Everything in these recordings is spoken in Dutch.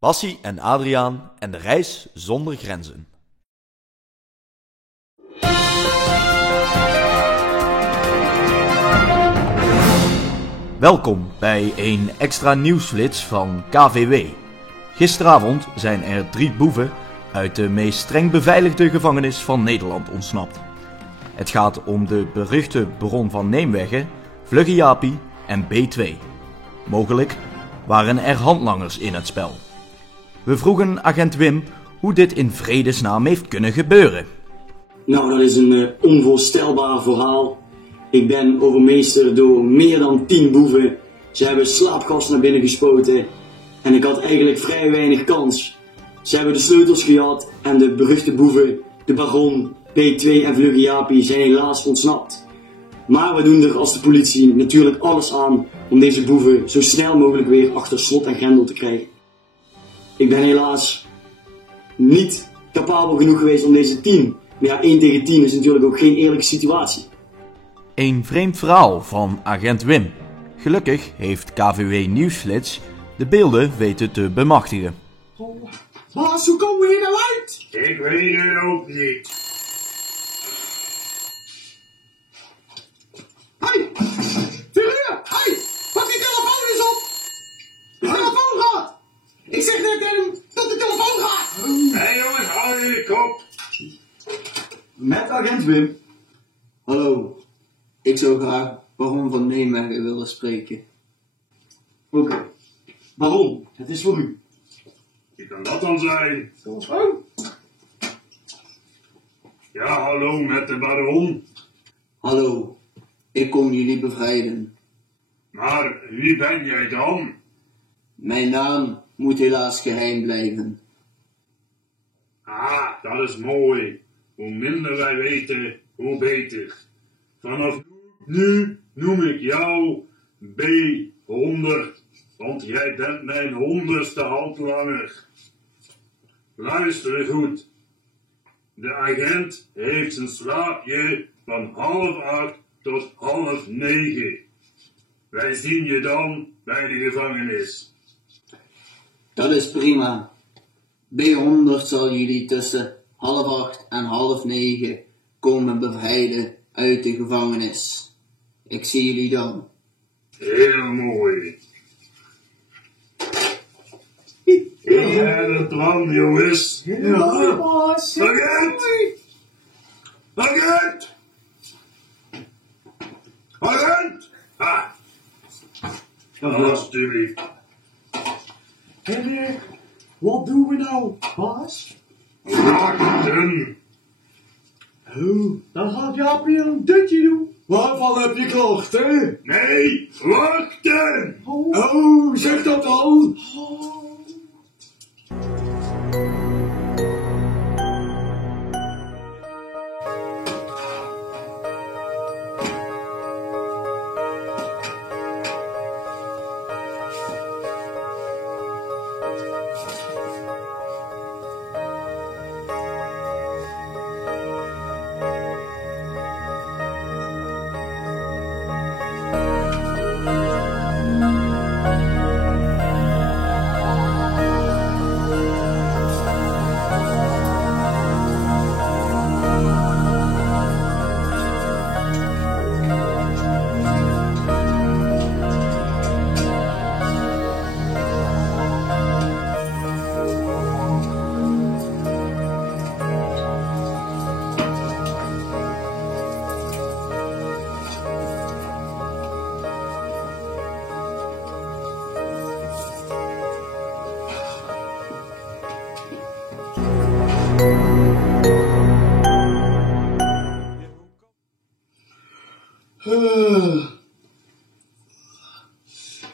Bassie en Adriaan en de reis zonder grenzen. Welkom bij een extra nieuwsflits van KVW. Gisteravond zijn er 3 boeven uit de meest streng beveiligde gevangenis van Nederland ontsnapt. Het gaat om de beruchte Baron van Nijmegen, Vlugge Jaapie en B2. Mogelijk waren er handlangers in het spel. We vroegen agent Wim hoe dit in vredesnaam heeft kunnen gebeuren. Nou, dat is een onvoorstelbaar verhaal. Ik ben overmeesterd door meer dan 10 boeven. Ze hebben slaapkast naar binnen gespoten en ik had eigenlijk vrij weinig kans. Ze hebben de sleutels gejat en de beruchte boeven, de Baron, B2 en Vlugge Jaapie, zijn helaas ontsnapt. Maar we doen er als de politie natuurlijk alles aan om deze boeven zo snel mogelijk weer achter slot en grendel te krijgen. Ik ben helaas niet capabel genoeg geweest om deze 10. Maar ja, 1 tegen 10 is natuurlijk ook geen eerlijke situatie. Een vreemd verhaal van agent Wim. Gelukkig heeft KVW Nieuwsflits de beelden weten te bemachtigen. Baas, hoe komen we hier nou uit? Ik weet het ook niet. Hé, figuur, hé, pak die telefoon eens op. De telefoon gaat. Ik zeg net tegen hem dat de telefoon gaat. Hé jongens, hou je kop. Met agent Wim. Hallo, ik zou graag Baron van Nijmegen willen spreken. Oké. Baron, het is voor u. Wie kan dat dan zijn? Telefoon? Ja, hallo met de Baron. Hallo, ik kom jullie bevrijden. Maar wie ben jij dan? Mijn naam moet helaas geheim blijven. Ah, dat is mooi. Hoe minder wij weten, hoe beter. Vanaf nu noem ik jou B100, want jij bent mijn 100ste handlanger. Luister goed. De agent heeft een slaapje van 7:30 tot 8:30. Wij zien je dan bij de gevangenis. Dat is prima. B100 zal jullie tussen 7:30 en 8:30 komen bevrijden uit de gevangenis. Ik zie jullie dan. Heel mooi. En het plan, jongens. Ja, baas. Agent! Agent! Agent! Ah. Alsjeblieft. En wat doen we nou, baas? Wachten. Oh, dan gaat Jaapie een dutje doen. Waarvan heb je klachten? Nee, wachten! Oh, zeg dat al.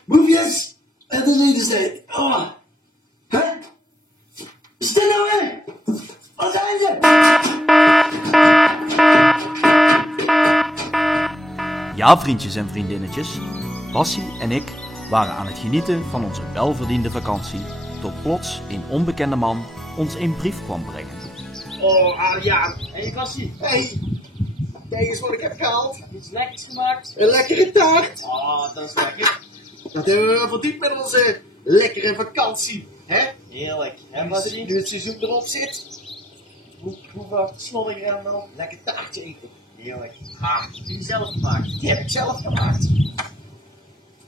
Boefjes! En de ledenstijd. Oh. Hè? Stil nou weg! Wat zijn ze? Ja, vriendjes en vriendinnetjes, Bassie en ik waren aan het genieten van onze welverdiende vakantie, tot plots een onbekende man ons een brief kwam brengen. Oh, Adriaan. Hé, Bassie. Hé. Kijk eens wat ik heb gehaald. Iets lekkers gemaakt. Een lekkere taart. Oh, dat is lekker. Dat hebben we verdiend met onze lekkere vakantie. Hè? Heerlijk. En En wat als zie nu je? het seizoen erop zit, Hoeveel slodder gaan we op? lekker taartje eten. Heerlijk. Heb je zelf gemaakt? Die heb ik zelf gemaakt.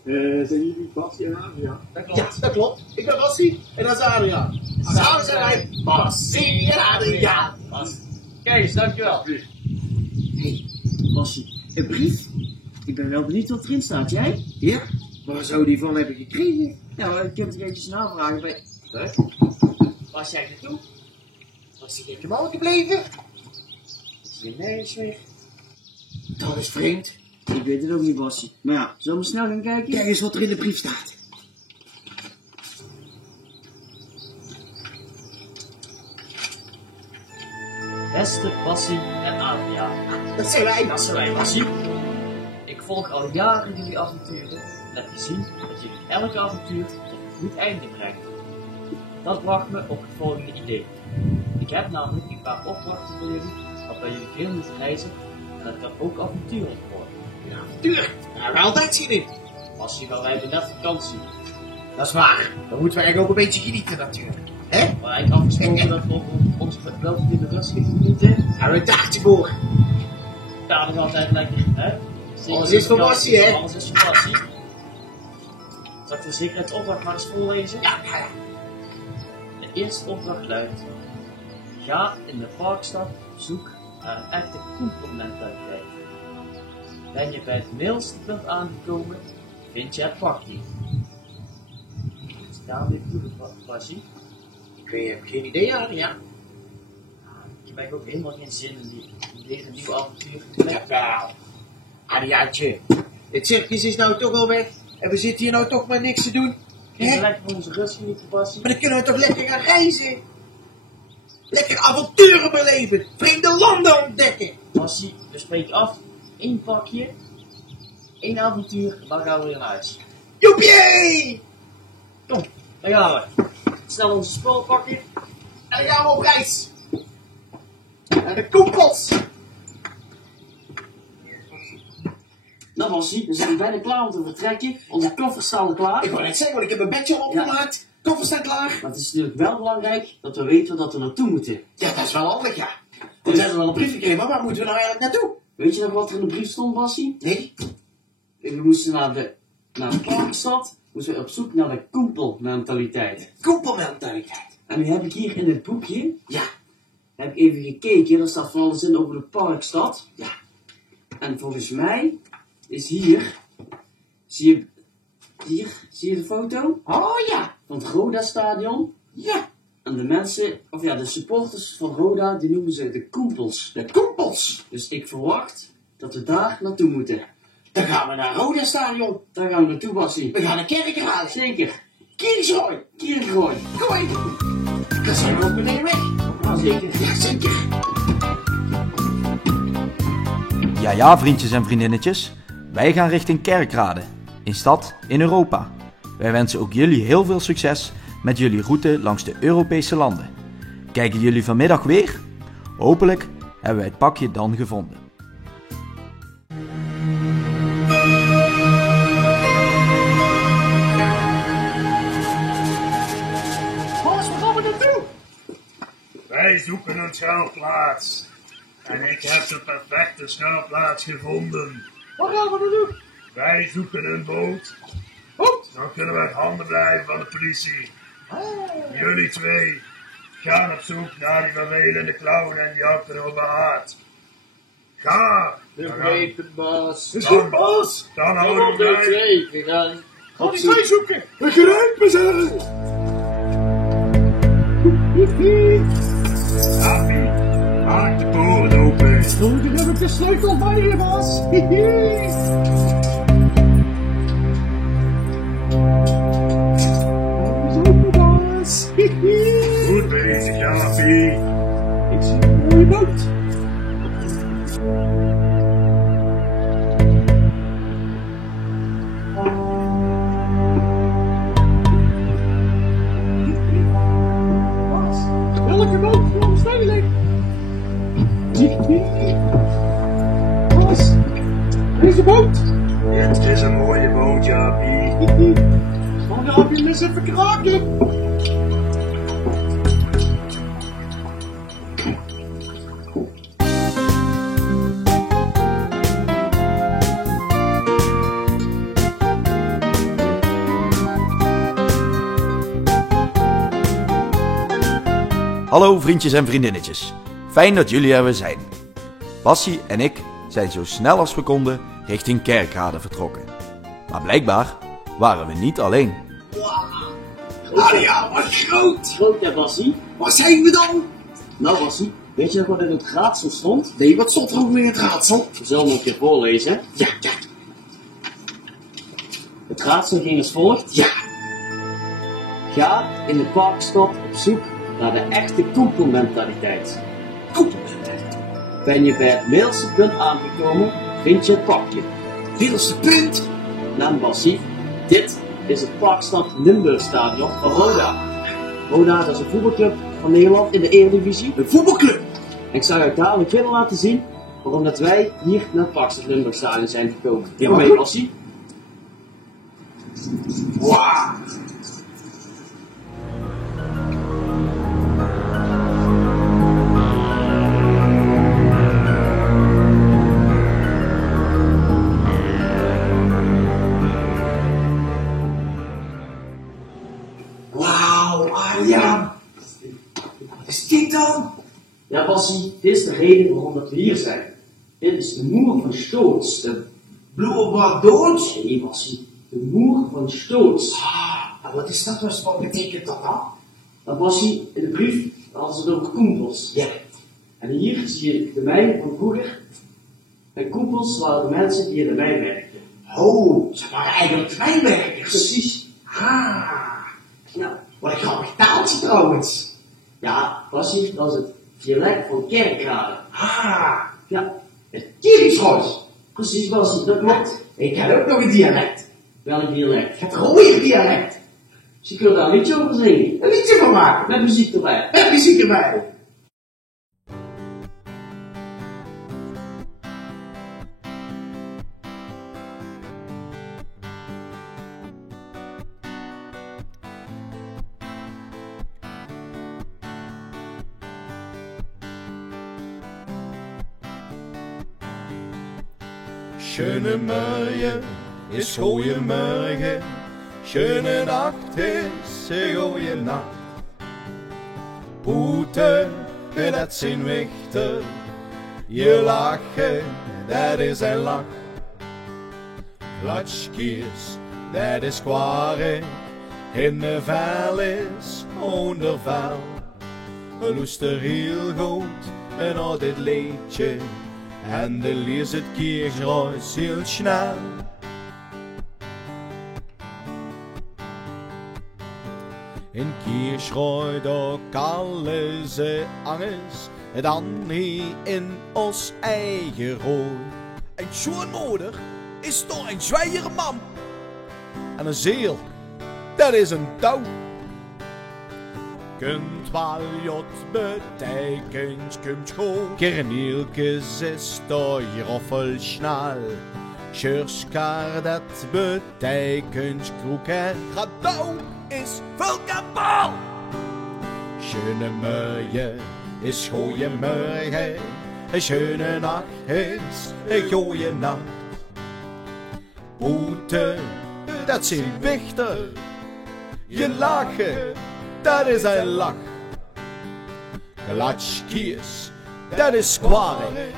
Zijn jullie Bas en Adriaan? Dat klopt. Ja, dat klopt. Ik ben Bassie en dat is Adriaan. Samen zijn wij Bassie en Adriaan. Kees, dankjewel. Hey, Bassie, een brief? Ik ben wel benieuwd wat erin staat, jij? Ja, waar zou die van hebben gekregen? Nou, ik heb het eventjes navragen bij... Was jij naartoe? Was hij geen mal gebleven? Nee, zweeg. Dat is vreemd. Ik weet het ook niet, Bassie. Maar ja, zullen we snel gaan kijken? Kijk eens wat er in de brief staat. Beste Bassie en Adriaan. Dat zijn wij. Dat zijn wij, Bassie. Ik volg al jaren jullie avonturen en heb gezien dat jullie elk avontuur tot een goed einde brengt. Dat bracht me op het volgende idee. Ik heb namelijk een paar opdrachten voor jullie, waarbij jullie veel moeten reizen en dat kan ook avontuurlijk worden. Ja, natuurlijk. Daar hebben we altijd zin in. Bassie, wel wij hebben net vakantie. Dat is waar. Dan moeten we eigenlijk ook een beetje genieten natuurlijk. Hè? Maar eigenlijk afgesproken dat we op onze welverdiende rust genieten. Hebben we een taartje voor. Ja, dat is altijd lekker, hè? Zeker Alles is voor vakantie. Bassie, hè? Alles is voor Bassie. Zal ik de zekerheidsopdracht maar eens voorlezen? Ja. De eerste opdracht luidt: ga in de parkstad op zoek naar een echte koepelmentaliteit. Ben je bij het middelste punt aangekomen, vind je het pakje. Staan dit goed op, Bassie? Ik heb geen idee, Adriaan. Ik heb ook helemaal geen zin in deze nieuwe avontuur. Jawel. Adriaantje. Het circus is nou toch al weg. En we zitten hier nou toch maar niks te doen. Kun je Hè? lekker van onze rust genieten, Bassie? Maar dan kunnen we toch lekker gaan reizen. Lekker avonturen beleven. Vreemde landen ontdekken. Bassie, we spreken af. 1 pakje, 1 avontuur, dan gaan we weer naar huis. Joepie! Kom, daar gaan we. Snel onze spul pakken. En dan gaan we op reis. Naar de koepels. Nou, Bassie, we zijn bijna klaar om te vertrekken. Onze koffers staan al klaar. Ik wou net zeggen, want ik heb mijn bedje al opgemaakt. Koffers staan klaar. Maar het is natuurlijk wel belangrijk dat we weten dat we naartoe moeten. Ja, dat is wel handig, ja. We hebben wel een brief gekregen, maar waar moeten we nou eigenlijk naartoe? Weet je nog wat er in de brief stond, Bassie? Nee? We moesten naar de parkstad, moesten we op zoek naar de koepelmentaliteit. Koepelmentaliteit. En nu heb ik hier in het boekje, Ja. heb ik even gekeken, er staat vooral zin over de parkstad. Ja. En volgens mij is hier, zie je de foto? Oh ja. Van het Roda stadion. Ja. En de mensen, of ja, de supporters van Roda, die noemen ze de koepels. De koepels. Dus ik verwacht dat we daar naartoe moeten. Dan gaan we naar Roda Stadion. Daar gaan we naartoe, Bassie. We gaan een kerk halen. Zeker. Kiersrooi. Kiergooi. Gooi. Dan zijn we ook meteen weg. Zeker. Ja, zeker. Ja, vriendjes en vriendinnetjes. Wij gaan richting Kerkrade, een stad in Europa. Wij wensen ook jullie heel veel succes met jullie route langs de Europese landen. Kijken jullie vanmiddag weer? Hopelijk hebben wij het pakje dan gevonden. Bas, waar gaan we naartoe? Wij zoeken een schuilplaats. En ik heb de perfecte schuilplaats gevonden. Waar gaan we naartoe? Wij zoeken een boot. Goed. Dan kunnen we uit handen blijven van de politie. Jullie twee gaan op zoek naar die vervelende clown en die achterover haat. Ga! Begrepen, Bas. Is goed, Bas. Dan houden we bij. We gaan Gaan die twee zoeken. We grijpen ze. Happy, maak de poort open. Dan heb ik de sleutel bij je, Bas. Bas. Goed bezig, Jaapie. Ik zie een mooie boot. Bas, welke boot voor ons veilig? Bas, deze boot. Dit is een mooie boot, Jaapie. Van de heb je eens even kraken. Hallo vriendjes en vriendinnetjes. Fijn dat jullie er weer zijn. Bassie en ik zijn zo snel als we konden richting Kerkrade vertrokken. Maar blijkbaar waren we niet alleen. Alia, wat groot! Groot, hè, Bassie? Waar zijn we dan? Nou, Bassie, weet je nog wat in het raadsel stond? Nee, wat stond er ook weer in het raadsel? Ik zal hem nog een keer voorlezen, hè? Ja. Het raadsel ging als volgt. Ja. Ga in de parkstad op zoek naar de echte koepelmentaliteit. Ben je bij het middelste punt aangekomen, vind je het pakje. Middelste punt? Naam Bassie, dit is het Parkstad Limburgstadion van Roda. Roda is een voetbalclub van Nederland in de Eredivisie. Een voetbalclub. Ik zal je dadelijk willen laten zien waarom dat wij hier naar het Parkstad Limburgstadion zijn gekomen. Ja, Kom mee, goed. Bassie. Wauw. Wauw, Arjan. Wat is dit dan? Ja, Bassie, dit is de reden waarom dat we hier zijn. Dit is de Moer van Stoots. De Bloemen wat dood? Nee, Bassie, de Moer van Stoots. Ah, wat is dat? Wat betekent dat dan? Dat Bassie, in de brief hadden ze het over koempels. Ja. En hier zie je de mijn van vroeger. En koempels waren de mensen die in de mijn werkten. Oh, ze waren eigenlijk mijnwerkers. Precies. Ah, Ja, wat een grappig taaltje trouwens. ja, Bassie, dat is het dialect van Kerkrade. Ah, Ja, het Kierisroos. precies Bassie, dat klopt. Ik heb ook nog een dialect. Welk dialect? Het rode dialect. Ze kunnen daar een liedje over zingen. Een liedje van maken. Met muziek erbij. Met muziek erbij. Schöne Morgen is goeiemorgen, schöne Nacht is goeie nacht. Poeten, dat zijn wichter, je lachen, dat is een lach. Klatschkies, dat is kwarig, in de vel is onder vel. Luister heel goed en al dit liedje. En de lees het Kirchreis heel snel. In Kirchreis daar kallen ze angst, dan hier in ons eigen rooi. Een schoonmoeder is toch een zwijere man. En een ziel, dat is een touw. Kunt wel jot betekent, kunt schoon. Kernielkes is door je roffel snel. Scherskar dat betekent kroeken. Radau is veel kabaal. Schöne morgen is goeie morgen. Een schöne nacht is een goeie nacht. Boete, dat zijn wichter. Je lachen, dat is een lach. Klatschkies, dat is kwalig.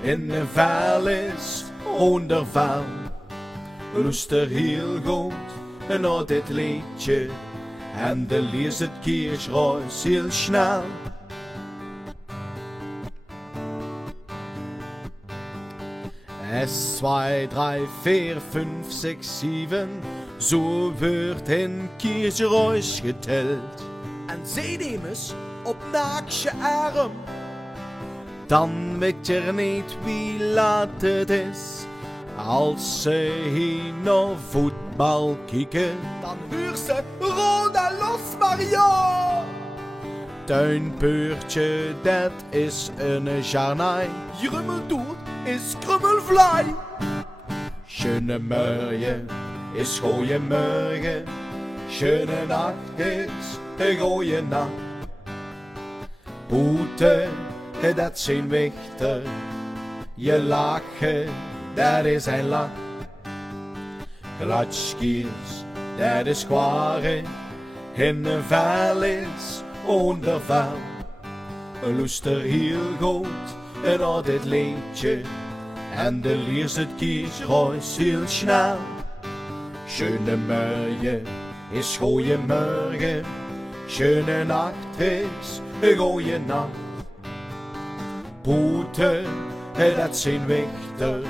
In de vel is onder vel. Luister heel goed naar dit liedje. En de lees het Kirchreis heel snel. S, 2, 3, 4, 5, 6, 7. Zo wordt in Kirchreis geteld. En zeedemers op naakje arm. Dan weet je niet wie laat het is. Als ze hier naar voetbal kijken, dan hoor ze Roda los Mario. Tuinpeurtje, dat is een jarnai. Grummeldoet is krummelvlaai. Schöne morgen is goeie morgen. Schöne nacht is een goeie nacht. Boete, dat zijn wichter. Je lachen, dat is een lach. Klatschkies, dat is kwarig. In de vel is onder vel. luister heel goed naar dit liedje. En de leert het kiesreis heel snel. Schöne morgen is goeiemorgen. Schöne nacht is goeie nacht. Boete, dat zijn wichter.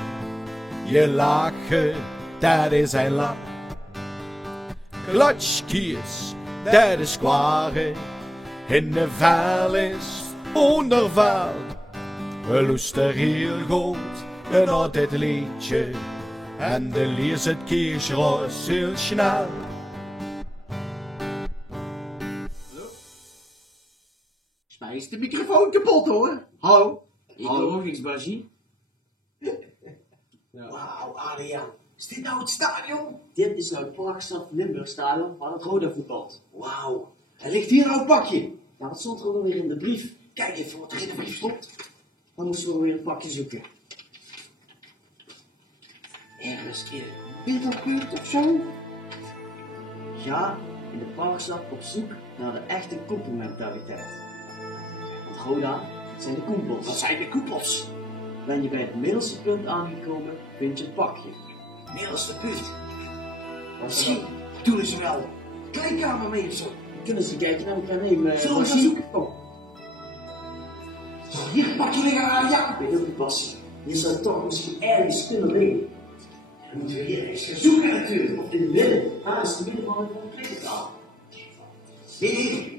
Je lachen, dat is een lach. Klatschkies, dat is kware. In de vel is onderval. Luister heel goed naar dit liedje. En de leert het kiesreis heel snel. Mij is de microfoon kapot hoor. Hallo. Ik hoor nog niks, Basie. Wauw, Adriaan. Is dit nou het stadion? Dit is nou het Parkstad Limburg stadion waar het Roda voetbalt. Wauw. Er ligt hier nou een pakje. Ja, wat stond er ook alweer in de brief? Kijk even wat er in de brief stond. Dan moesten we weer een pakje zoeken. Ergens in een middelpunt of zo? Ja, in de Parkstad op zoek naar de echte koepelmentaliteit. Want Roda, het zijn de koepels. Wat zijn de koepels? Ben je bij het middelste punt aangekomen, vind je het pakje. Middelste punt. Misschien Misschien doen ze wel kleedkamer mee of zo. kunnen ze kijken naar elkaar nemen. Zullen we gaan zoeken? Oh. Zal hier een pakje liggen, Adriaan? Ik weet ook niet, Bas. Je zou toch misschien ergens kunnen liggen. Dan moeten we hier eens gaan zoeken natuurlijk. Of in het midden. Daar is het midden van een kleedkamer. Hier.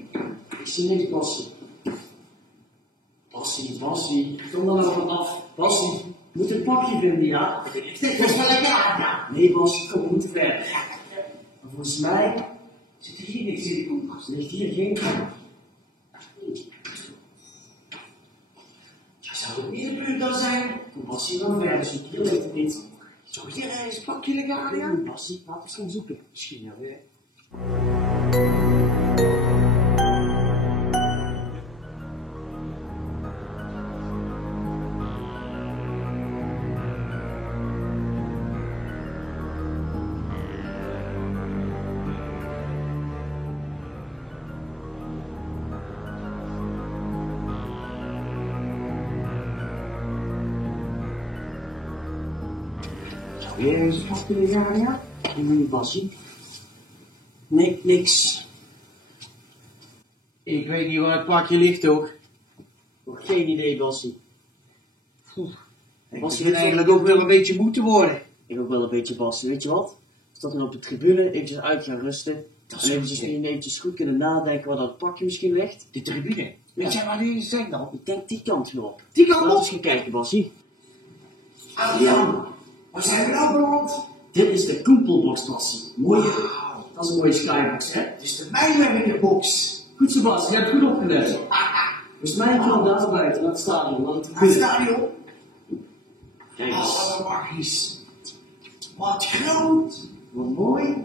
Ik zie niks, Bassie. Bassie, kom er nou vanaf. Bassie, je moet een pakje vinden, ja? Ik denk dat is wel lekker, Adriaan. Nee, Bassie, kom, we moeten verder. Maar volgens mij Zit hier niks in de koelkast? ligt hier geen pakje. Ja, zou het middelpunt dan zijn? Kom, Bassie, dan verder zoeken. Hier ligt het niet. Zou hier ergens een pakje liggen, Adriaan? Bassie, laten we eens gaan zoeken. Misschien wel weer. Zou hier ergens een pakje liggen, Aria? Nee, Bassie. Nee, niks. Ik weet niet waar het pakje ligt ook. Nog geen idee, Bassie. Ik Bassie, begin eigenlijk ook wel een beetje moe te worden. Ik ook wel een beetje, Bassie. Weet je wat? Als we dan op de tribune eventjes uit gaan rusten. Dat En eventjes goed kunnen nadenken waar dat pakje misschien ligt. De tribune. Weet jij waar die zegt dan? Ik denk die kant weer op. Die kan Laten we op. eens gaan kijken, Bassie. Adriaan, waar zijn we nou beland? Dit is de koepelbox, Bassie. Mooi. Dat is een mooie skybox, hè? Het is de mijnwerkerbox. Goed zo, Bassie. Je hebt goed opgelet. Volgens mij gaan we daar buiten, naar het stadion, naar de Het tribune. stadion. Kijk Oh, eens. wat een magisch. Wat groot. Wat mooi.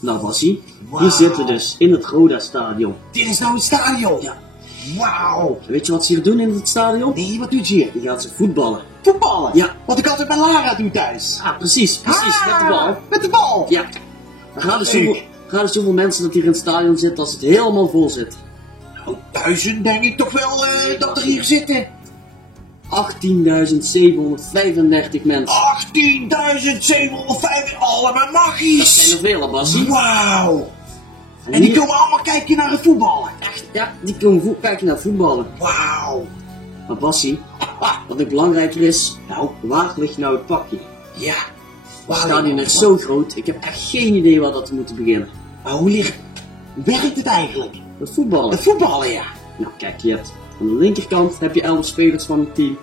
Nou, Bassie. Wauw. Hier zitten we dus, in het Roda-stadion. Dit is nou het stadion. Ja. Wauw. Weet je wat ze hier doen in het stadion? Nee, wat doet je hier? Die gaan ze voetballen. Voetballen. Ja. Wat ik altijd bij Lara doe thuis. Ah, precies, met de bal. Met de bal. Ja. Er gaan dus zoveel mensen dat hier in het stadion zitten als het helemaal vol zit. Nou, 1000 denk ik toch wel dat er hier zitten. 18.735 mensen. 18.705. Allemaal Dat zijn magisch. er veel, hè, Bassie. Wauw. En die hier- komen allemaal kijken naar het voetballen. Echt, ja, die komen kijken naar voetballen. Wauw. Maar Bassie, wat nog belangrijker is, nou, waar ligt nou het pakje? Ja. Het stadion is zo groot, ik heb echt geen idee waar dat te moeten beginnen. Maar hoe werkt het eigenlijk? Het voetballen. Het voetballen, ja. Nou, kijk, je hebt aan de linkerkant heb je 11 spelers van het team.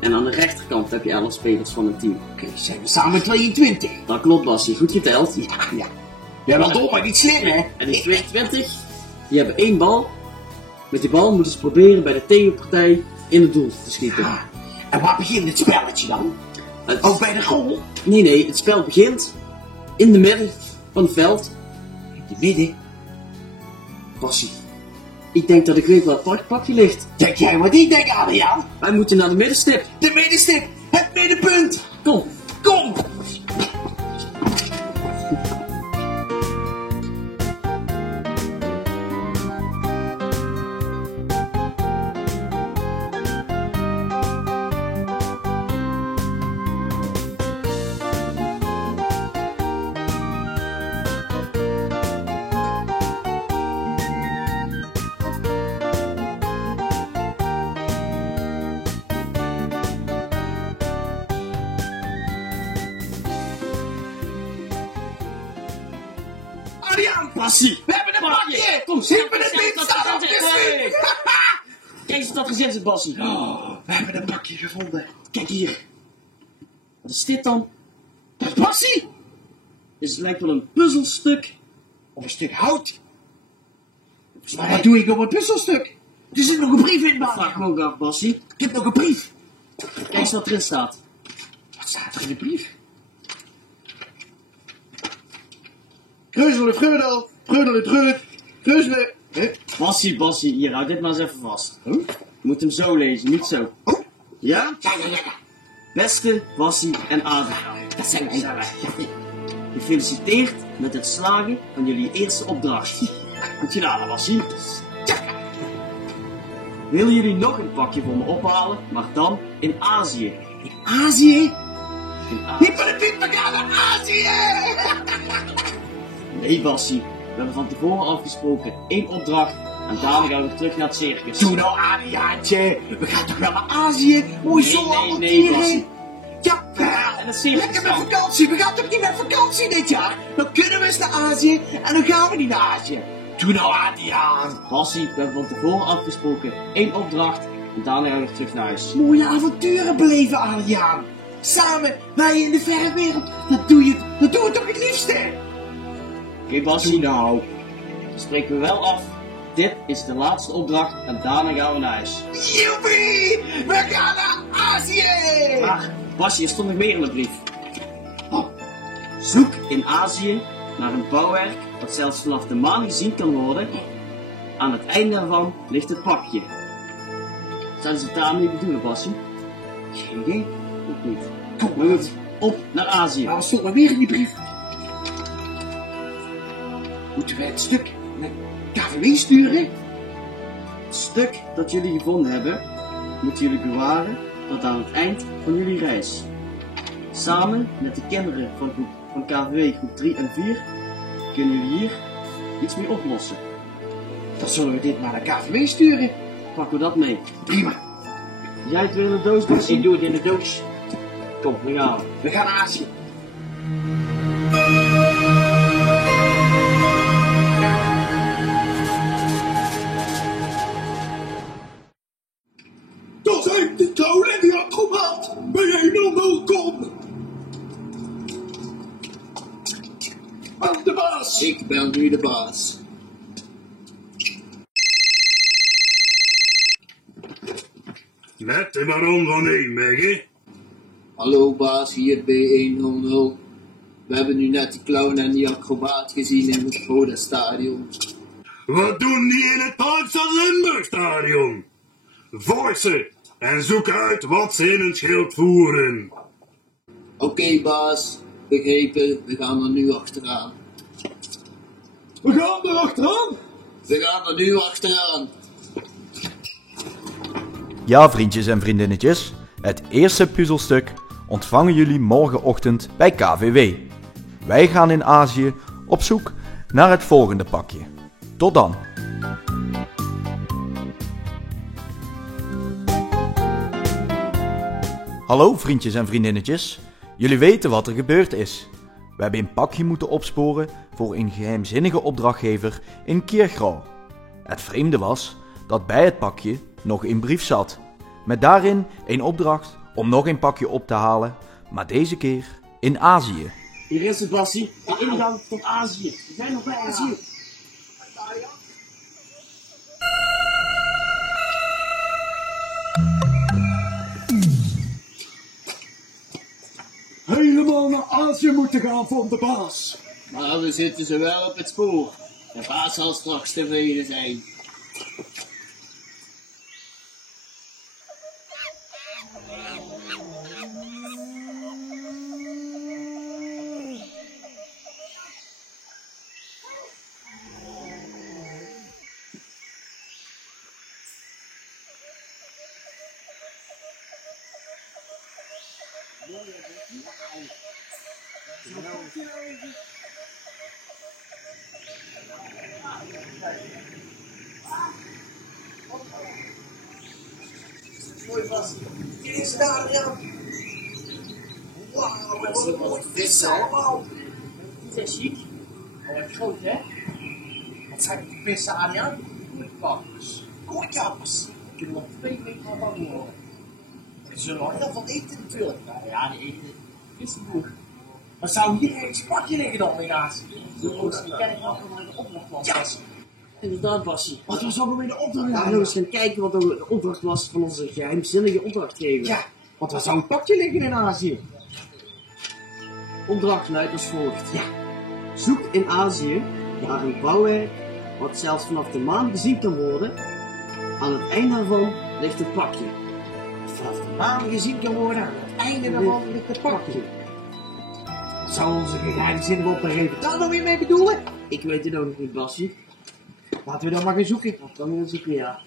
En aan de rechterkant heb je 11 spelers van het team. Oké, zijn we samen 22. Dat klopt, Bassie, goed geteld. Ja. Jij bent dom, maar niet slim, hè? En die 22, die hebben 1 bal. Met die bal moeten ze proberen bij de tegenpartij in het doel te schieten. Ah, en waar begint het spelletje dan? Ook bij de goal? Nee, het spel begint in de midden van het veld. In het midden. Bassie, ik denk dat ik weet waar het pakje ligt. Denk jij wat ik denk, Adriaan? Wij moeten naar de middenstip. De middenstip. Het middenpunt. Kom. Kom. Adriaan! Bassie! We hebben een pakje! Kom, We hebben het niet staan op de zin! Kijk eens wat dat gezet is, Bassie. Oh, we hebben een pakje gevonden. Kijk hier. Wat is dit dan? Dat is Bassie! Dit lijkt wel een puzzelstuk. Of een stuk hout. Maar wat doe ik op een puzzelstuk? Er zit nog een brief in, man. Vraag me ook af, Bassie. Ik heb nog een brief. Kijk eens wat erin staat. Wat staat er in de brief? Kreuzelen, Freudel. Freudel in Treut. Kreuzelen. Bassie, hier, hou dit maar eens even vast. Oh? Je moet hem zo lezen, niet zo. Oh? Ja? Ja. Beste Bassie en Adriaan. Dat zijn wij. Gefeliciteerd met het slagen van jullie eerste opdracht. Goed gedaan, Bassie. Willen jullie nog een pakje voor me ophalen, maar dan in Azië? Azië? In Azië. Niet van de piep, we gaan naar Azië! Nee, Bassie. We hebben van tevoren afgesproken 1 opdracht en daarna gaan we terug naar het circus. Doe nou, Adriaantje. We gaan toch wel naar Azië? Mooi zo Nee, Bassie. Ja, En het circus lekker met dan. vakantie. We gaan toch niet met vakantie dit jaar? Dan kunnen we eens naar Azië en dan gaan we niet naar Azië. Doe nou, Adriaan. Bassie, we hebben van tevoren afgesproken 1 opdracht en daarna gaan we terug naar huis. Mooie avonturen beleven, Adriaan. Samen, wij in de verre wereld. Dat doen we toch het liefste? Oké, Bassie, Nou, dan spreken we wel af. Dit is de laatste opdracht en daarna gaan we naar huis. joepie! We gaan naar Azië! Maar, Bassie, er stond nog meer in de brief. Oh, Zoek in Azië naar een bouwwerk dat zelfs vanaf de maan gezien kan worden. Aan het einde daarvan ligt het pakje. Zouden ze het daarmee bedoelen, Bassie? geen idee. Ook niet. Kom Maar goed, op naar Azië. Maar wat stond er weer in die brief? Moeten we het stuk naar KVW sturen? Het stuk dat jullie gevonden hebben, moeten jullie bewaren tot aan het eind van jullie reis. Samen met de kinderen van KVW groep 3 en 4 kunnen jullie hier iets mee oplossen. Dan zullen we dit naar de KVW sturen. Pakken we dat mee. Prima. Jij het weer in de doos, Bassie? Ik doe het in de doos. Kom, we gaan. We gaan naar Azië. Dat zijn de clown en die acrobaat. Ben jij nog welkom? Aan de baas. Ik ben nu de baas. Met de baron van Nijmegen. Hallo baas, hier B100. We hebben nu net die clown en die acrobaat gezien in het Roda Stadion. Wat doen die in het Panzer Limburgstadion? Volg ze en zoek uit wat ze in hun schild voeren. Oké baas, begrepen, we gaan er nu achteraan. We gaan er achteraan. We gaan er nu achteraan. Ja, vriendjes en vriendinnetjes, het eerste puzzelstuk ontvangen jullie morgenochtend bij KVW. Wij gaan in Azië op zoek naar het volgende pakje. Tot dan! Hallo vriendjes en vriendinnetjes, jullie weten wat er gebeurd is. We hebben een pakje moeten opsporen voor een geheimzinnige opdrachtgever in Kirchgrau. Het vreemde was dat bij het pakje nog een brief zat, met daarin een opdracht om nog een pakje op te halen, maar deze keer in Azië. Hier is het, Bassie. De ingang tot Azië. We zijn nog bij Azië. Helemaal naar Azië moeten gaan van de baas. Maar we zitten ze wel op het spoor. De baas zal straks tevreden zijn. Hier is het Adriaan. Wauw, wat een mooi vissen allemaal. Dit is chic. Groot, hè? Wat zijn die vissen, Adriaan? Koeienpakkers. Kooijappers. Kunnen nog 2 meter aan bang worden. Ze zullen nog heel veel eten natuurlijk. Nou ja, die eten vissenboer. Maar zou hier ergens een pakje liggen dan in Azië? Die ken ik nog van de opdracht was. Ja. Inderdaad, Bassie. Wat was ook alweer de opdracht? Ja, nog eens gaan kijken wat de opdracht was van onze geheimzinnige opdrachtgever. Ja, want er zou een pakje liggen in Azië. Opdracht luidt als volgt. Ja. Zoek in Azië naar een bouwwerk wat zelfs vanaf de maan gezien kan worden. Aan het eind daarvan ligt het pakje. Vanaf de maan gezien kan worden, aan het einde daarvan ligt het pakje. Zou onze geheimzinnige opdrachtgever daar nou weer mee bedoelen? Ik weet het ook nog niet, Bassie. Laten we dan maar gaan zoeken. Dan gaan zoeken, ja.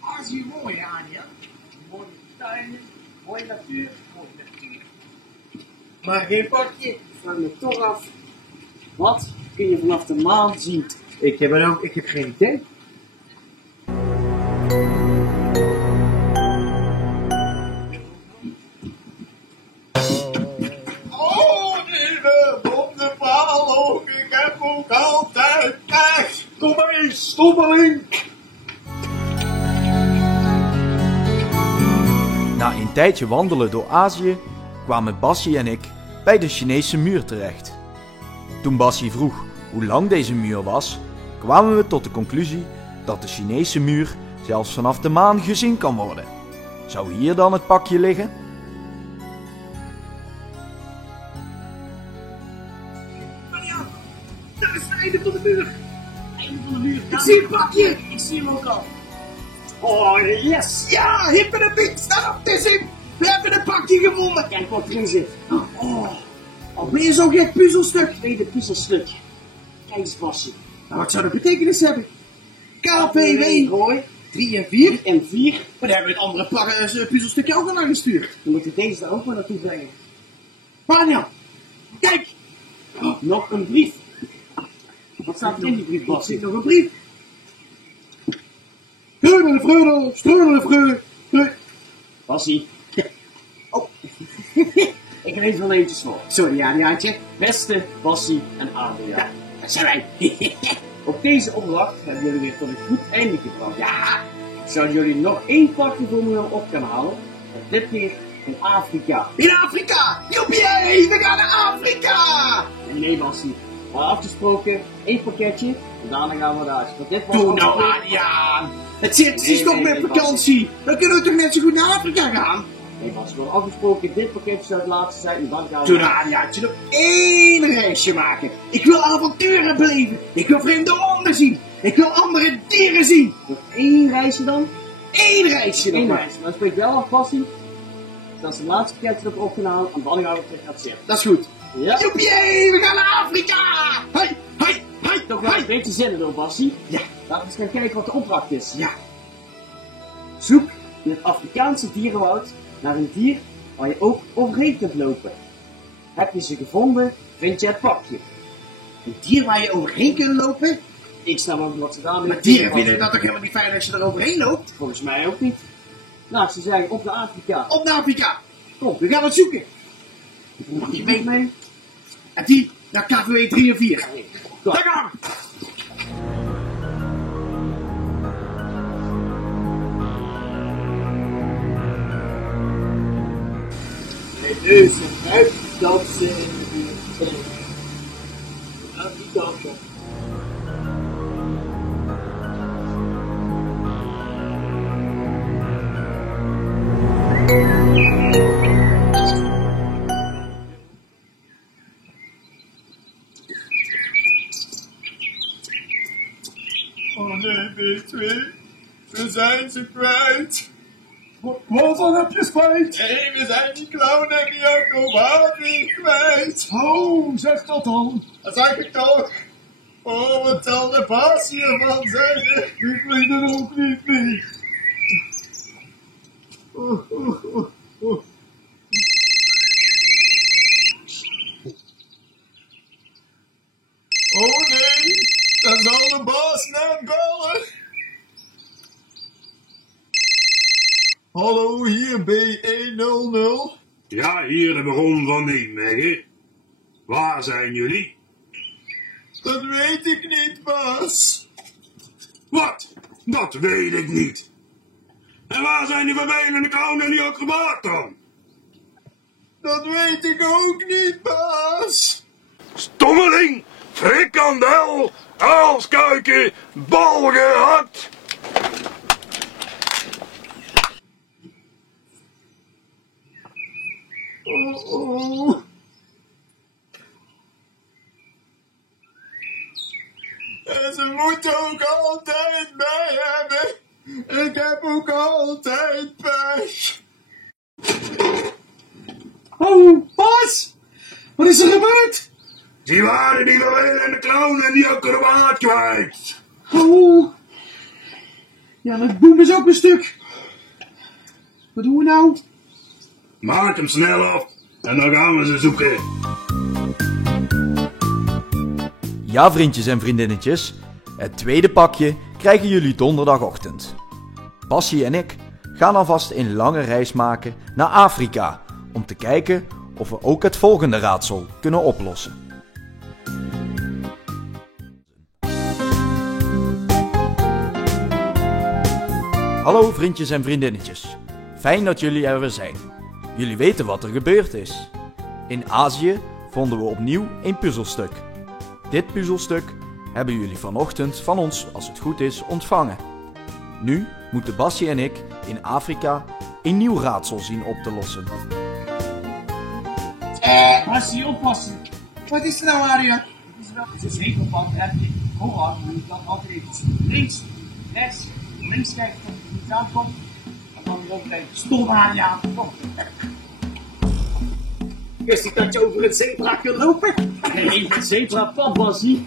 Azië mooi, Anja. Mooie tuinen, mooie natuur, mooie natuur. Maar geen pakje. Ik vraag me toch af, wat kun je vanaf de maan zien? Ik heb geen idee. Oh, lieve wonderpaal, ik heb ook altijd pech. Kom maar eens, stommeling. Na een tijdje wandelen door Azië kwamen Bassie en ik bij de Chinese muur terecht. Toen Bassie vroeg hoe lang deze muur was, kwamen we tot de conclusie dat de Chinese muur zelfs vanaf de maan gezien kan worden. Zou hier dan het pakje liggen? Daar is het einde van de muur. Einde van de muur. Ik zie het pakje. Ik zie hem ook al. Oh, yes. Ja, hip in de beat. Sta op, het is hem. We hebben het pakje gevonden. Kijk wat erin zit. Oh, alweer zo'n gek puzzelstuk. Tweede puzzelstuk. Kijk eens, Bassie. Nou, wat zou dat betekenis hebben? KPW. Gooi. 3 en 4. En 4. Maar daar hebben we het andere puzzelstukje ook al naar gestuurd. We moeten deze daar ook maar naartoe brengen. Panja, kijk. Nog een brief. Wat staat er in die brief, Er Bassie? zit nog een brief. Vreugde, vreugde, streunende vreugde. Bassie. Oh. Ik lees wel eventjes voor. Sorry, Adriaantje. Beste Bassie en Adriaan. Ja, dat zijn wij. Op deze opdracht hebben jullie weer tot een goed einde gebracht. Ja. Zouden jullie nog 1 pakje voor me op kunnen halen? En dit keer in Afrika. In Afrika. Joepie, we gaan naar Afrika. Nee, Bassie. We hadden afgesproken 1 pakketje. En daarna gaan we daar. Want dit was Doe al nou, een Adriaan. Het circus is Nee, toch nee, met nee, vakantie. Dan kunnen we toch net zo goed naar Afrika gaan? Nee, Bassie. We hadden afgesproken dit pakketje zou het laatste zijn. En dan gaan we... Doe nou, Adriaantje, nog 1 reisje maken. Ik wil avonturen beleven. Ik wil vreemde landen zien. Ik wil andere dieren zien. Nog 1 reisje dan? 1 reisje nog 1 maar. reis. Maar dan spreek ik wel af, Bassie. Dat is het laatste pakketje dat we op kunnen halen. En dan gaan we terug naar het circus. Dat is goed. Ja. Joepie, we gaan naar Afrika. Hoi, hoi, hoi, Toch wel een beetje zin door, Bassie. Ja. Laten we eens gaan kijken wat de opdracht is. Ja. Zoek in het Afrikaanse dierenwoud naar een dier waar je ook overheen kunt lopen. Heb je ze gevonden, vind je het pakje. Een dier waar je overheen kunt lopen? Ik snap ook wat ze daarmee Maar dieren vinden dat toch helemaal niet fijn als je er overheen loopt? Volgens mij ook niet. Nou, ze zeggen op naar Afrika. Op naar Afrika. Kom, we gaan het zoeken. Mag je mee? mee? En die naar KVW 3 en 4. Kom. Daar gaan we. Dus uit dat ze aan die kant op. Oh nee, B2. We zijn ze kwijt. Wat heb je spijt? Nee, we zijn die clown en die acrobaat weer kwijt. Oh, zeg dat dan. Dat zeg ik toch. Oh, wat zal de baas hiervan zeggen? Ik weet het ook niet meer. Oh nee, dan zal de baas naar bellen. Hallo, hier B100. Ja, hier de baron van Nijmegen. Waar zijn jullie? Dat weet ik niet, baas. Wat? Dat weet ik niet. En waar zijn die vervelende clown en die acrobaat dan? Dat weet ik ook niet, baas. Stommeling, frikandel, aalskuiken, balgehakt. Oh. En ze moeten ook altijd bij hebben. Ik heb ook altijd pech. Oh, baas! Wat is er gebeurd? Die waren die vervelende clown en die acrobaat kwijt. Oh. Ja, mijn boem is ook een stuk. Wat doen we nou? Maak hem snel af en dan gaan we ze zoeken. Ja, vriendjes en vriendinnetjes, het tweede pakje krijgen jullie donderdagochtend. Bassie en ik gaan alvast een lange reis maken naar Afrika om te kijken of we ook het volgende raadsel kunnen oplossen. Hallo vriendjes en vriendinnetjes, fijn dat jullie er weer zijn. Jullie weten wat er gebeurd is. In Azië vonden we opnieuw een puzzelstuk. Dit puzzelstuk hebben jullie vanochtend van ons, als het goed is, ontvangen. Nu moeten Bassie en ik in Afrika een nieuw raadsel zien op te lossen. Bassie, oppassen. Wat is er nou, Arjan? Het is zekerpad en vooraf moet je dan altijd even links, rechts, links kijken tot je niet aankomt. En dan weer overheen. Stom Arjan. Wist ik dat je over het zebra kunt lopen? Nee, het zebrapad, Bassie.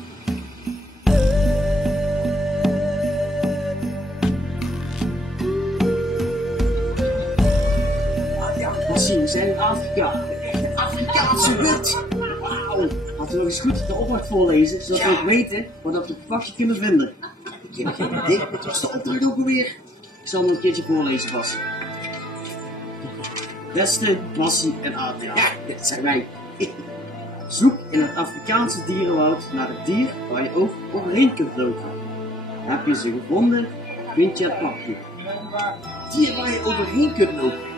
Bassie, we zijn in Afrika. Afrikaanse hut. Wauw. Laten we nog eens goed de opdracht voorlezen, zodat we ook weten wat we op het pakje kunnen vinden. Ik heb geen idee, wat was de opdracht ook alweer? Ik zal hem nog een keertje voorlezen, Bassie. Beste Bassie en Adriaan. Ja, dit zijn wij. Zoek in het Afrikaanse dierenwoud naar het dier waar je ook overheen kunt lopen. Heb je ze gevonden, vind je het pakje. Dier waar je overheen kunt lopen.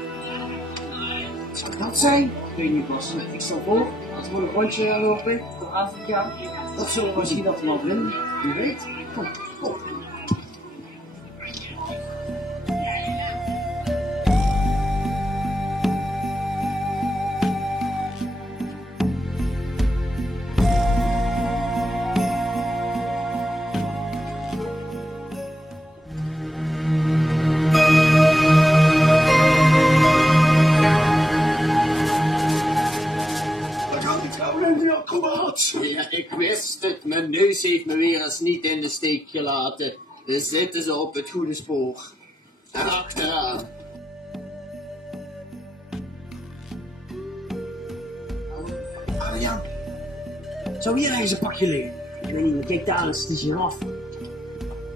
Wat zou dat zijn? Ik weet niet, Bassie. Ik stel voor dat we een rondje gaan lopen door Afrika. Dat zullen we misschien dat we wel vinden. Wie weet. Kom, kom. Ja, ik wist het. Mijn neus heeft me weer eens niet in de steek gelaten. Dus zitten ze op het goede spoor. En achteraan. Arjan, zou hier ergens een pakje liggen? Ik weet niet, maar kijk daar eens, die giraf.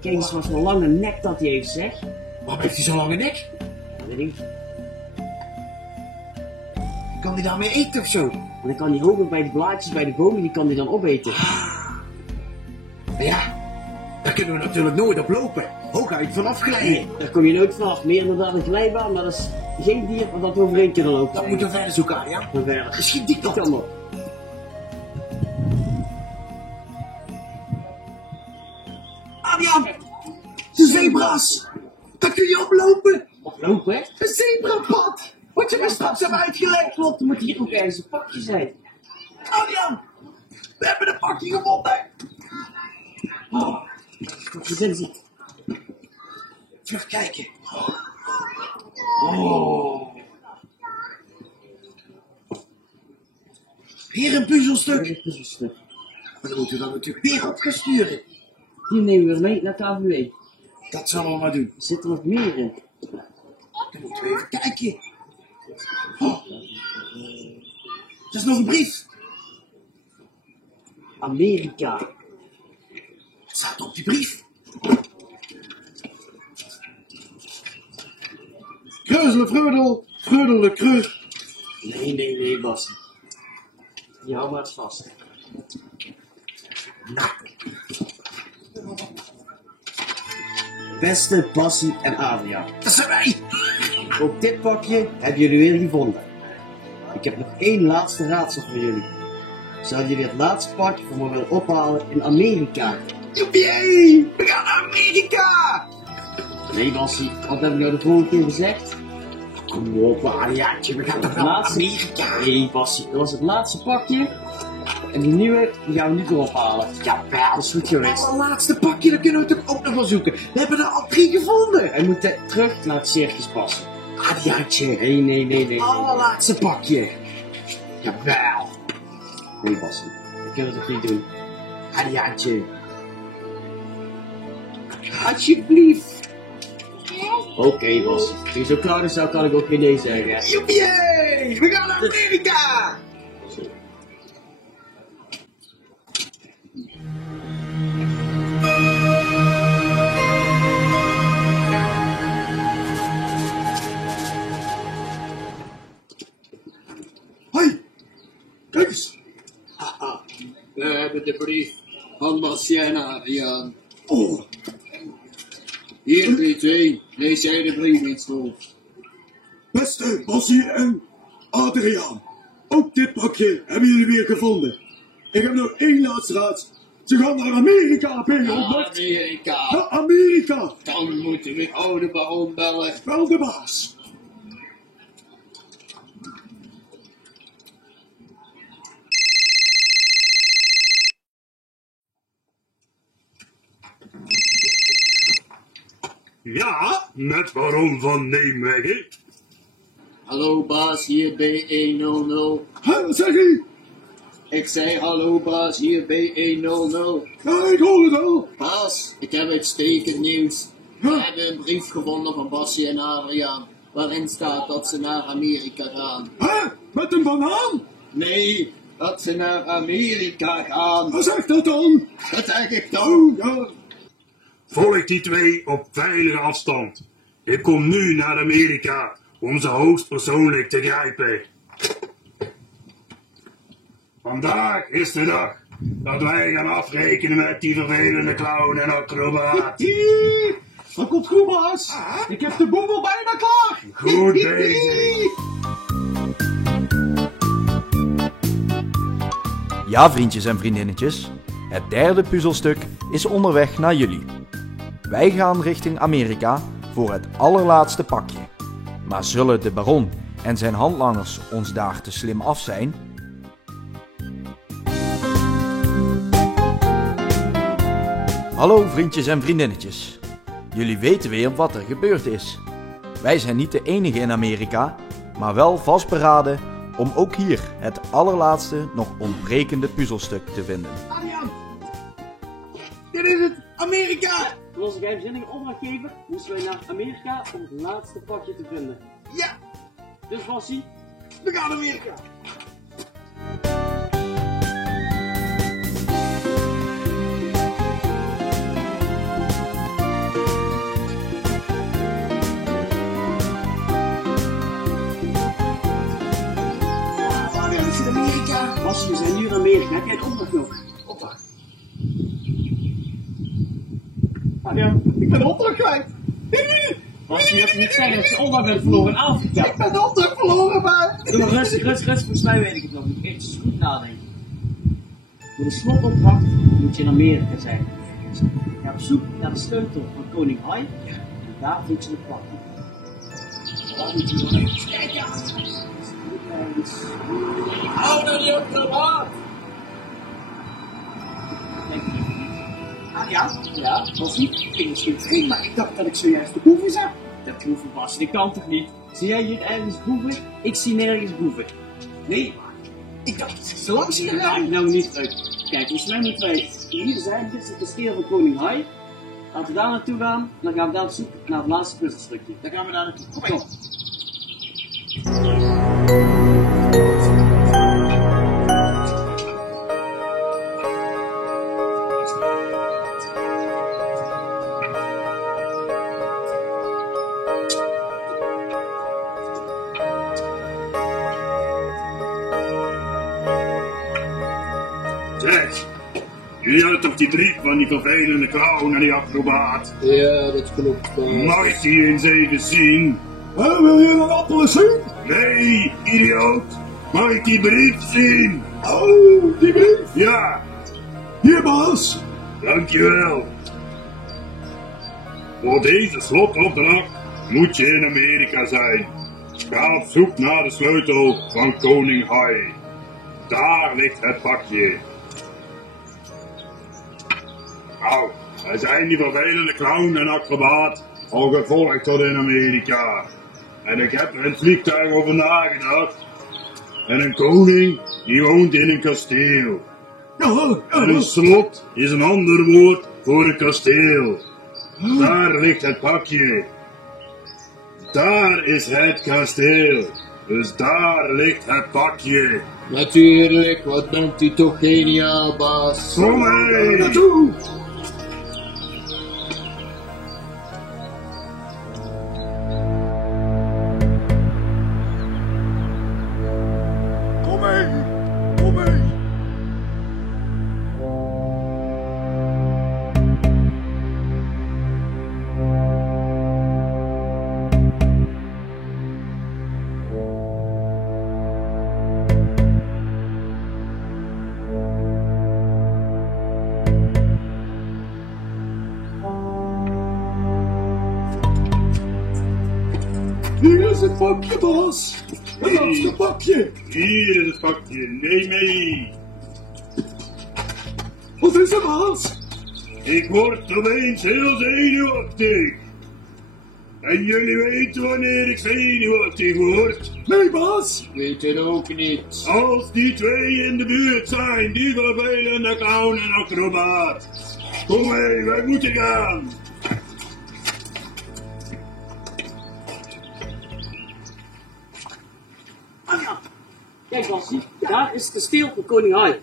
Kijk eens wat voor een lange nek dat hij heeft, zeg. Waarom heeft hij zo'n lange nek? Dat weet ik. Kan hij daarmee eten of zo? En dan kan hij hoger bij de blaadjes, bij de bomen, die kan hij dan opeten. Maar ja, daar kunnen we natuurlijk nooit op lopen. Hooguit vanaf glijden. Daar kom je nooit vanaf. Meer inderdaad een glijbaan, maar dat is geen dier waar dat we overheen kunnen lopen. Dan moeten we verder zoeken, Arjan. Dan verder. Misschien die kant. Kom op. Arjan, de zebra's. Daar kun je op lopen. Oplopen, hè? Een zebrapad. Wat je me straks hebt uitgelegd. Klopt, er moet hier ook ergens een pakje zijn. Arjan, we hebben een pakje gevonden. Oh, Wat je erin ziet. terug kijken. Oh. Hier een puzzelstuk. Dat is een stuk. Maar dan moeten we dan natuurlijk weer op gaan sturen. Die nemen we mee naar KVW. Dat zullen we maar doen. Er zit er nog meer in. Dan moeten we even kijken. Oh. Er is nog een brief. Amerika. Wat staat er op die brief? Kreuzelen, Freudel, Freudel de Kreuz. Nee, Bassie. Die hou maar eens vast. Beste Bassie en Adriaan. Dat zijn wij! Ook dit pakje hebben jullie weer gevonden. Ik heb nog één laatste raadsel voor jullie. Zouden jullie het laatste pakje voor me willen ophalen in Amerika? Joepie! We gaan naar Amerika! Nee, Bassie, wat heb ik nou de vorige keer gezegd? Kom op, Adriaantje, we gaan toch Het naar laatste... Amerika? Nee, Bassie, dat was het laatste pakje. En die nieuwe, die gaan we niet meer ophalen. Ja, Dat is goed geweest. het allerlaatste pakje, dat kunnen we toch ook nog wel zoeken. We hebben er al 3 gevonden. Hij moet terug naar het circus passen. Adriaantje, Nee. allerlaatste pakje. Jawel. Nee, Bassie, dat kunnen we toch niet doen? Adriaantje. Alsjeblieft. Oké, Bassie. Als je zo klaar is, kan ik ook geen nee zeggen. Joepie! We gaan naar Amerika! Hoi! Kijk eens! We hebben de brief van Bassie en Adriaan. Oh, Hier, P2, lees jij de brief eens voor. beste Bassie en Adriaan. Ook dit pakje hebben jullie weer gevonden. Ik heb nog één laatste raad. Ze gaan naar Amerika, P100. Amerika. Naar Amerika. Dan moeten we oude baron bellen. Wel de baas. Ja, met baron van Nijmegen. Hallo baas, hier B100. Hè, wat zeg je? Ik zei hallo baas, hier B100. Ja, ik hoor het al. Baas, ik heb uitstekend nieuws. We Ja. hebben een brief gevonden van Bassie en Adriaan, waarin staat dat ze naar Amerika gaan. Hè? Met een banaan? Nee, dat ze naar Amerika gaan. Wat zegt dat dan? Dat zeg ik toch. Ja. Volg die twee op veilige afstand. Ik kom nu naar Amerika om ze hoogstpersoonlijk te grijpen. Vandaag is de dag dat wij gaan afrekenen met die vervelende clown en acrobaat. Dat komt goed, baas. Ik heb de boemel bijna klaar. Goed bezig. Ja, vriendjes en vriendinnetjes, het derde puzzelstuk is onderweg naar jullie. Wij gaan richting Amerika voor het allerlaatste pakje. Maar zullen de baron en zijn handlangers ons daar te slim af zijn? Hallo vriendjes en vriendinnetjes. Jullie weten weer wat er gebeurd is. Wij zijn niet de enige in Amerika, maar wel vastberaden om ook hier het allerlaatste nog ontbrekende puzzelstuk te vinden. Adriaan. Dit is het. Amerika. Door onze geheimzinnige opdrachtgever moesten wij naar Amerika om het laatste pakje te vinden. Ja, Dus Bassie, we gaan naar Amerika. Adriaan is in Amerika. Bassie, we zijn nu in Amerika. Heb jij het opdracht nog? Opdracht. Adriaan, Ik ben de opdracht kwijt. Bassie, je hebt niet zeggen dat je opdracht bent verloren in Afrika. Ik ben de opdracht verloren, maar... Doe maar rustig. Volgens mij weet ik het nog. Moet ik even goed nadenken. Voor de slotopdracht moet je in Amerika zijn. Ga op zoek naar de sleutel van koning Hai. En daar vind je het pakje. Daar moet je nog even kijken. Hou dan je acrobaat. Adriaan? Ja, Bassie? Ik was geen train, maar ik dacht dat ik zojuist de boeven zag. Dat hoeft van Bassie, dat kan toch niet? Zie jij hier ergens boeven? Ik zie nergens boeven. Nee, maar ik dacht dat ze langs hier Maakt gaan. nou niet uit. Kijk, hoe snel moeten wij hier zijn? Dit is het kasteel van koning Hai. Laten we daar naartoe gaan, dan gaan we daar op zoek naar het laatste puzzelstukje. Dan gaan we daar naartoe. Kom Kom. mee. Zeg, jullie hadden toch die brief van die vervelende clown en die acrobaat? Ja, dat klopt, baas. Mag ik die eens even zien? Wil je een appel zien? Nee, idioot. Mag ik die brief zien? Oh, die brief. Ja, Hier, baas. dankjewel. Voor deze slotopdracht moet je in Amerika zijn. Ga op zoek naar de sleutel van koning Hai. Daar ligt het pakje. Nou, wij zijn die vervelende clown en acrobaat al gevolgd tot in Amerika. En ik heb er in het vliegtuig over nagedacht. En een koning, die woont in een kasteel. En een slot is een ander woord voor een kasteel. Daar ligt het pakje. Daar is het kasteel. Dus daar ligt het pakje. Natuurlijk, wat bent u toch geniaal, baas. Kom mee! Naartoe. Kom mee! Kom mee! Hier is het pakje, baas. Het laatste pakje. Hier is het pakje. Neem mee. Wat is er, baas? Ik word opeens heel zenuwachtig. En jullie weten wanneer ik zenuwachtig word. Nee, baas. Weet het ook niet. Als die twee in de buurt zijn, die vervelende clown en acrobaat. Kom mee, wij moeten gaan. Kijk Bassie, daar is het kasteel van koning Hai.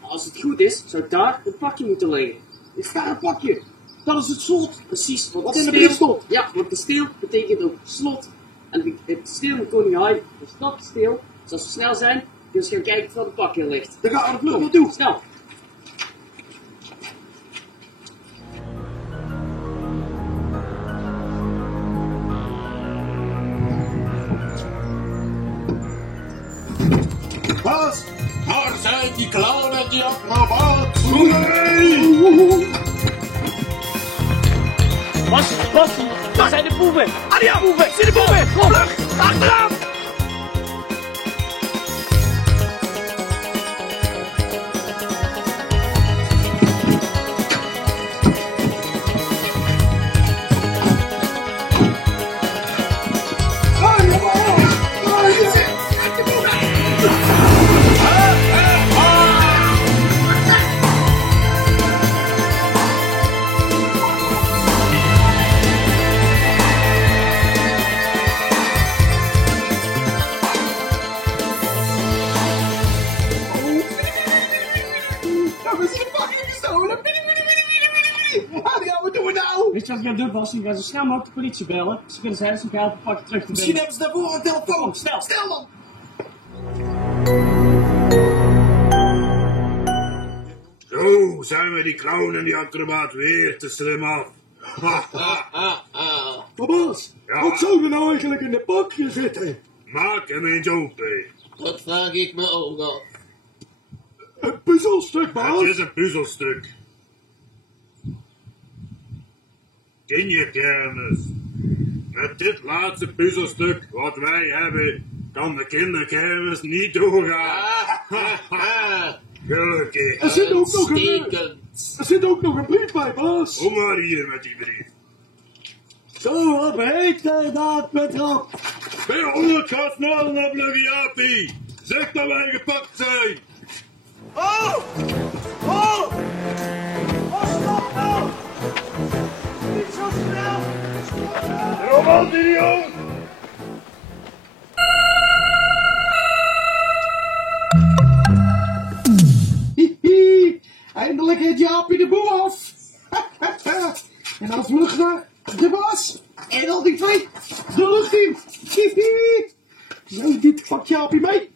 Als het goed is, zou daar het pakje moeten liggen. Is daar een pakje? Dat is het slot. Precies, want Wat in de brief stond. Ja, want kasteel betekent ook slot. En het kasteel van koning Hai is dat kasteel. Dus als we snel zijn, kunnen we gaan kijken of er een pakje ligt. Dan gaan we er vlug naartoe. Snel. Baas. Waar zijn die clown en die acrobaat? Kom mee! Bassie, daar zijn de boeven. Adriaan, boeven! Zie de boeven! Vlug! Achteraan! Nou, we zijn het pakje gestolen. Adriaan, wat doen we nou? Weet je wat ik gaan doen, Bassie? We gaan zo snel mogelijk de politie bellen. Ze kunnen zijn om helpen het pakje terug te Misschien brengen. hebben ze daarvoor een telefoon. Snel. Stel dan. Zo zijn we die clown en die acrobaat weer te slim af. Maar baas, Ja. wat zou er nou eigenlijk in de pakje zitten? Maak hem eens open. Dat vraag ik me ook af. Een puzzelstuk, Het baas. is een puzzelstuk. Kinderkermis. Met dit laatste puzzelstuk wat wij hebben, kan de kinderkermis niet doorgaan. Gelukkig. Er zit ook nog een, Uitstekend. er zit ook nog een brief bij, baas. Kom maar hier met die brief. Zo, wat heet dat betrap? Bij 100 gaat snel naar Bluggiati. Zeg dat wij gepakt zijn. Oh! Oh! Oh, stop nou! Niet zo snel! Rommel, idioot! Hihi, eindelijk heeft Jaapie de boel af. En dan vlug naar de baas. En al die twee de lucht in. Hihi. Zo, dit pakt Jaapie mee.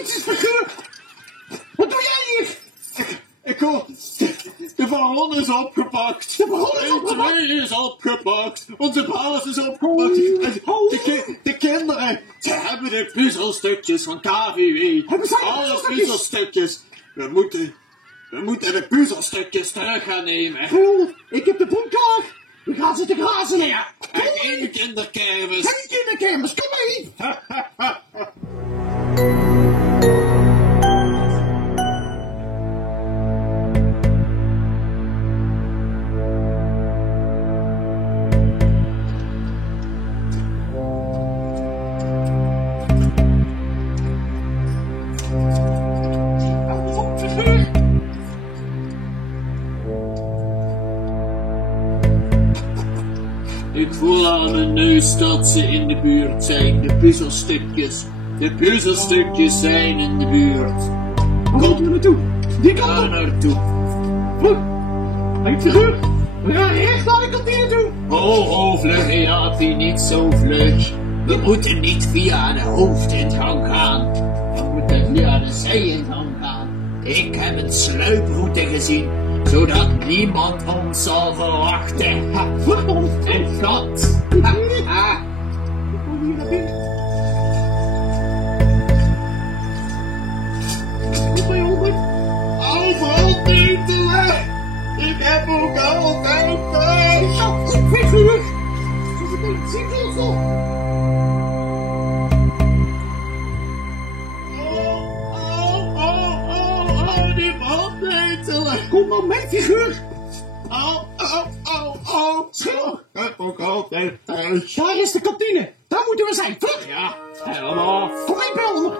Jezus-figuur! Wat doe jij hier? Ik hoor, de ballon is opgepakt. De ballon is opgepakt? De tree is opgepakt. Onze baas is opgepakt. De kinderen, ze hebben de puzzelstukjes van KVW. Hebben zij de Alle puzzelstukjes? puzzelstukjes. We moeten de puzzelstukjes terug gaan nemen. Goed, ik heb de boek klaar. We gaan zitten grazen. Ja, en geen kinderkermis. Geen kinderkermis, kom mee. Ik voel aan mijn neus dat ze in de buurt zijn, de puzzelstukjes. De puzzelstukjes zijn in de buurt. Waar moeten we naartoe? Die kant Ga op. naartoe. Goed. Hey, figuur. We gaan recht naar de kantine toe. Ho, vlugge Jaapie, niet zo vlug. We moeten niet via de hoofdingang gaan. We moeten via de zijingang gaan. Ik heb een sluiproute gezien, zodat niemand ons zal verwachten. Ha, Verdomd. een gat. Ha, ha. We komen hier naar binnen. Wat ben je onder? Overal titelen. Ik heb ook altijd thuis. Ja, goed, figuur. Zo meteen ziet ons op. Die bandetelen. Kom maar mee, figuur. Schil. Ik heb ook altijd thuis. Daar is de kantine. Daar moeten we zijn. Vlug. Ja, helemaal. Kom mee, Belmer.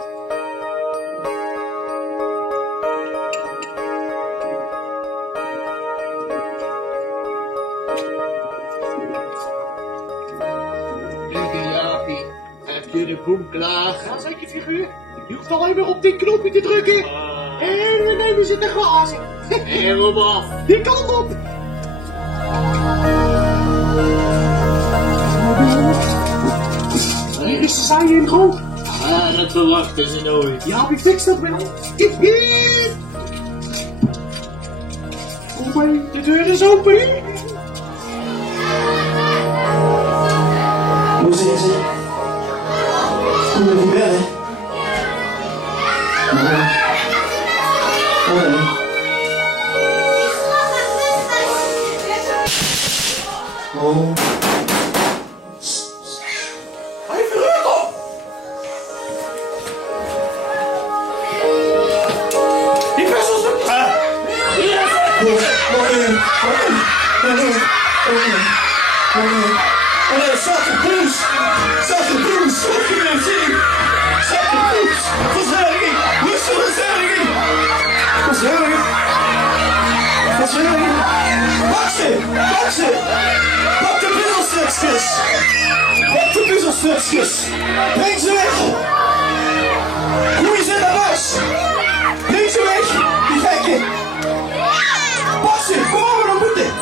Vlugge Jaapie, heb je de boek klaar? Ja, zeker, figuur. Je hoeft alleen maar op dit knopje te drukken. En we nemen ze te glazen. Helemaal af. Die kant op. Hier is de zijingang. Ah, dat verwachten ze nooit. Ja, ik fix dat wel. Kom mee, de deur is open. Hoe zit ze? Kom je niet bellen? Oh. Hij verrukt op. Die puzzels doen Pak de puzzelstukjes! Pak de puzzelstukjes! Breng ze weg! Goeie ze naar huis! Breng ze weg, die gekken! Pak ze, kom op, we moeten!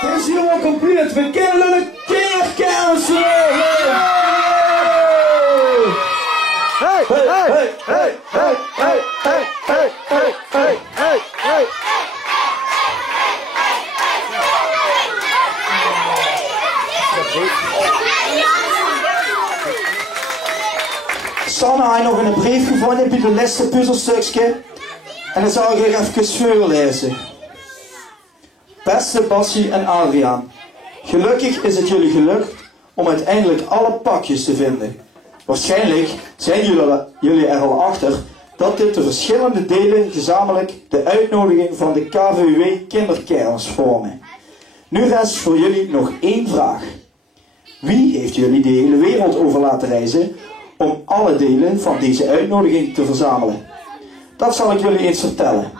Het is helemaal compleet. We kunnen een keer cancelen. Hey, hey, hey, hey, hey, hey, hey, hey, hey, hey, hey, hey. Sanne had nog een brief gevonden bij de laatste puzzelstukje. En dat zal ik even voorlezen. Beste Bassie en Adriaan, gelukkig is het jullie gelukt om uiteindelijk alle pakjes te vinden. Waarschijnlijk zijn jullie er al achter dat dit de verschillende delen gezamenlijk de uitnodiging van de KVW kinderkermis vormen. Nu rest voor jullie nog één vraag. Wie heeft jullie de hele wereld over laten reizen om alle delen van deze uitnodiging te verzamelen? Dat zal ik jullie eens vertellen.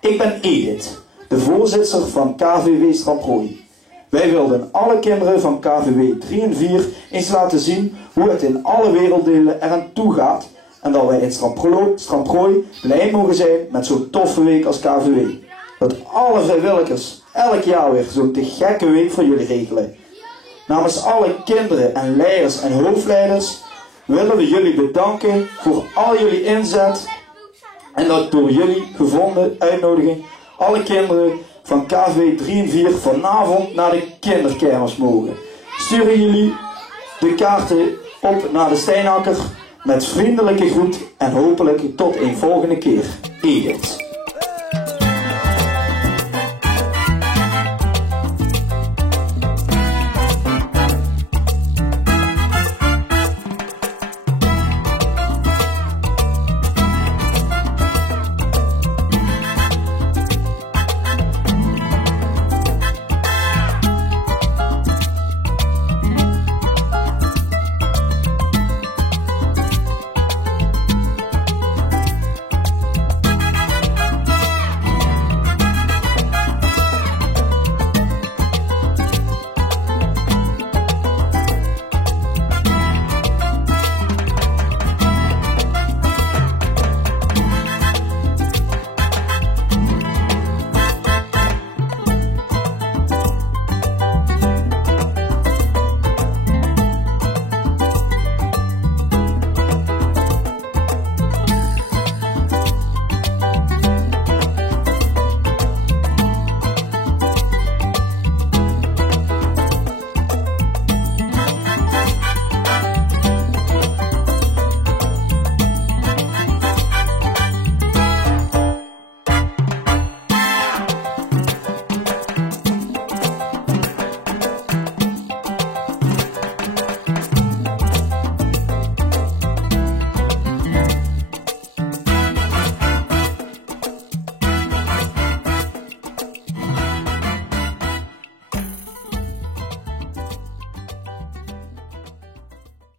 Ik ben Edith, de voorzitter van KVW Stramprooi. Wij wilden alle kinderen van KVW 3 en 4 eens laten zien hoe het in alle werelddelen eraan toe gaat en dat wij in Stramprooi blij mogen zijn met zo'n toffe week als KVW. Dat alle vrijwilligers elk jaar weer zo'n te gekke week voor jullie regelen. Namens alle kinderen en leiders en hoofdleiders willen we jullie bedanken voor al jullie inzet en dat door jullie gevonden uitnodiging alle kinderen van KVW 3 en 4 vanavond naar de kinderkermis mogen. Sturen jullie de kaarten op naar de Steinakker met vriendelijke groet en hopelijk tot een volgende keer. Edith.